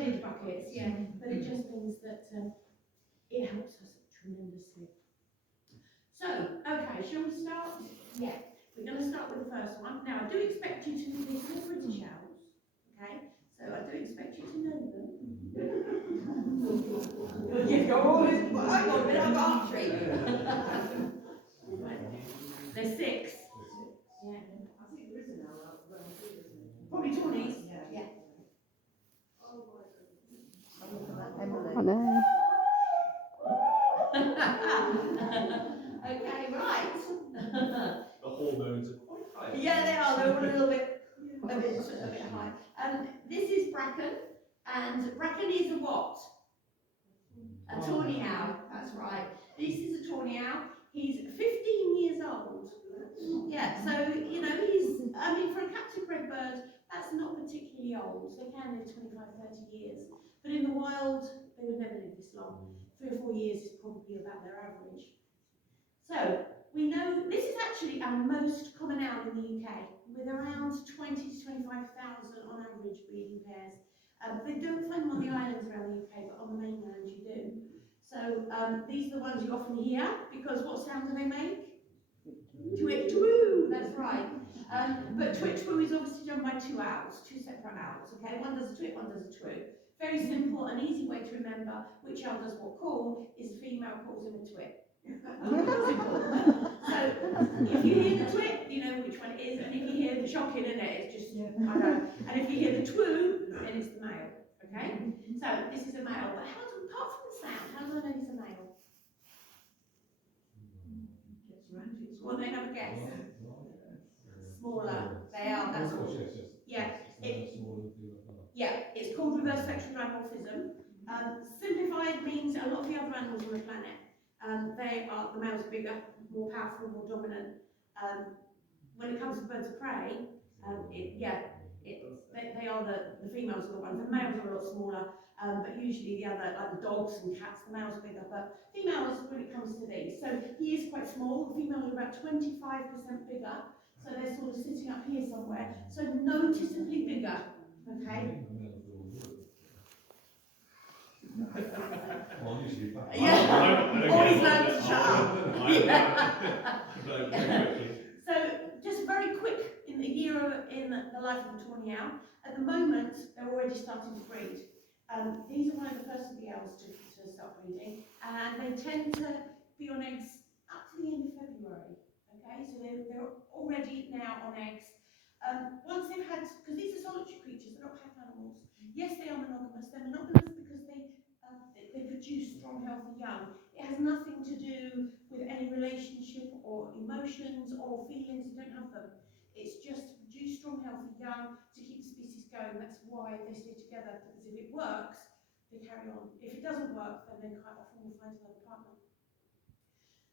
buckets, yeah, but it just means that it helps us tremendously. So, okay, shall we start? Yeah, we're going to start with the first one. Now, I do expect you to, these are British owls, okay? So I do expect you to know them. You've got all this, hang on a minute, I've got archery. There's 6. Yeah. I think there is an owl out there, isn't there? Probably Tawnies. Yeah. I know. Okay, right. The hormones are quite high. Yeah, they are. They're all a little bit high. This is Bracken, and Bracken is a what? A tawny owl. That's right. This is a tawny owl. He's 15 years old. Yeah, so you know I mean, for a captive bred bird, that's not particularly old. They can live 25, 30 years, but in the wild, they would never live this long. 3 or 4 years is probably about their average. So we know this is actually our most common owl in the UK, with around 20 to 25,000 on average breeding pairs. They don't find them on the islands around the UK, but on the mainland you do. So these are the ones you often hear, because what sound do they make? Twit-twoo, that's right. But twit-twoo is obviously done by 2 owls, 2 separate owls, okay? One does a twit, one does a twoo. Very simple and easy way to remember which owl does what call is the female calls him a twit. So if you hear the twit, you know which one it is, and if you hear the shocking in it, it's just, I know. And if you hear the twoo, then it's the male, okay? So this is a male, but how do, apart from the sound, how do I know he's a male? Well, they have a guess. Smaller, they are, that's all. Yeah, it's called reverse sexual dimorphism. Simplified means a lot of the other animals on the planet, the males are bigger, more powerful, more dominant. When it comes to birds of prey, they are the females are the ones. The males are a lot smaller, but usually the other, like the dogs and cats, the males are bigger. But females, when it comes to these, so he is quite small. The females are about 25% bigger, so they're sort of sitting up here somewhere. So noticeably bigger, okay? Yeah. Always learn to shut up. Yeah. So, just very quick in the year in the life of a tawny owl. At the moment, they're already starting to breed. These are one of the first of the owls to start breeding, and they tend to be on eggs up to the end of February. Okay, so they're already now on eggs. Once they've had, because these are solitary creatures, they're not pack animals. Yes, they are monogamous. They're monogamous because they produce strong, healthy young. It has nothing to do with any relationship or emotions or feelings. You don't have them. It's just to produce strong, healthy young to keep the species going. That's why they stay together, because if it works, they carry on. If it doesn't work, then they quite often will find another partner.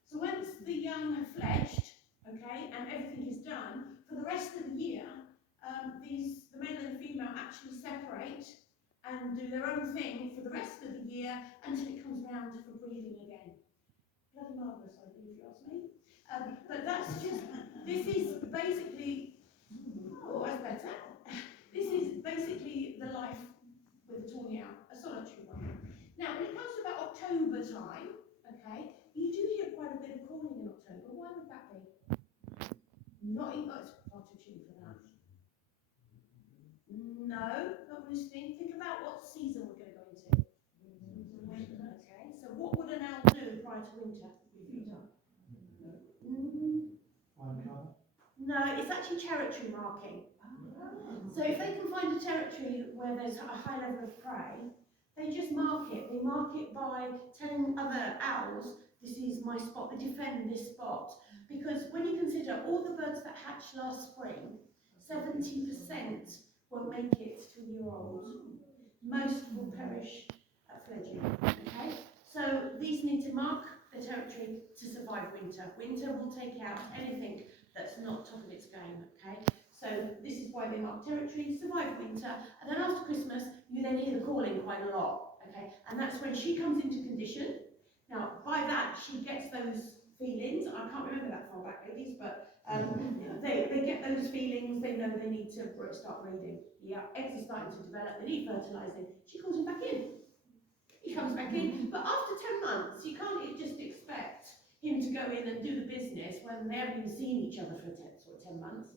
So once the young have fledged, okay, and everything is done, for the rest of the year, the male and the female actually separate and do their own thing for the rest of the year until it comes round for breeding again. Bloody marvellous idea, if you ask me. But that's just, this is basically, oh, that's better. This is basically the life with a tawny owl, a solitary one. Now, when it comes to about October time, okay, you do hear quite a bit of calling in October. Why would that be? Not in, oh, it's far too chilly for that. No, not roosting. Think about what season we're going to go into. Winter. Okay, so what would an owl do prior to winter? No, it's actually territory marking. So if they can find a territory where there's a high level of prey, they just mark it. They mark it by telling other owls, this is my spot, they defend this spot. Because when you consider all the birds that hatched last spring, 70% won't make it to a year old. Most will perish at fledging, okay? So these need to mark the territory to survive winter. Winter will take out anything that's not top of its game, okay? So this is why they mark territory, survive winter, and then after Christmas, you then hear the calling quite a lot, okay? And that's when she comes into condition. Now, by that, she gets those feelings. I can't remember that far back, ladies, but They get those feelings, they know they need to start breeding. Yeah, eggs are starting to develop, they need fertilising. She calls him back in. He comes back in, but after 10 months, you can't just expect him to go in and do the business when they haven't even seen each other for 10 months.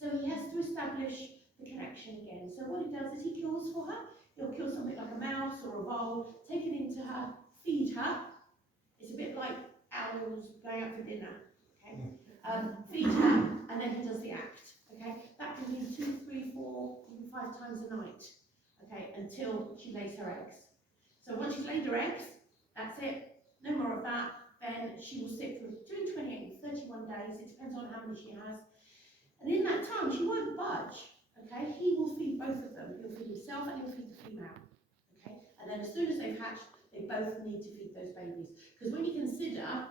So he has to establish the connection again. So what he does is he kills for her. He'll kill something like a mouse or a vole, take it into her, feed her. It's a bit like owls going out for dinner. Okay? Feed her, and then he does the act. Okay? That can be 2, 3, 4, even 5 times a night. Okay? Until she lays her eggs. So once she's laid her eggs, that's it. No more of that. Then she will sit for between 28 and 31 days. It depends on how many she has. And in that time, she won't budge. Okay? He will feed both of them. He'll feed himself and he'll feed the female. Okay? And then as soon as they've hatched, they both need to feed those babies. Because when you consider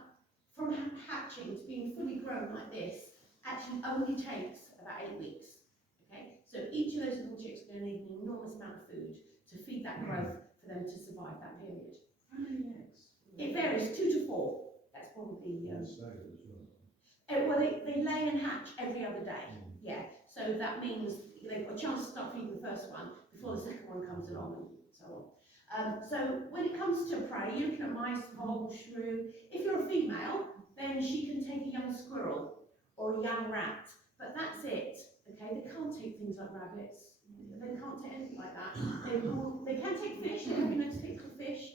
from hatching to being fully grown like this, actually only takes about 8 weeks. Okay? So each of those little chicks are going to need an enormous amount of food to feed that growth for them to survive that period. How many eggs? It varies, 2 to 4. That's probably. Well, they lay and hatch every other day. Yeah. So that means they've got a chance to start feeding the first one before the second one comes along and so on. So when it comes to prey, you're looking at mice, vole, shrew. If you're a female, then she can take a young squirrel or a young rat, but that's it. Okay, they can't take things like rabbits. They can't take anything like that. They can take fish. They have been able to take fish.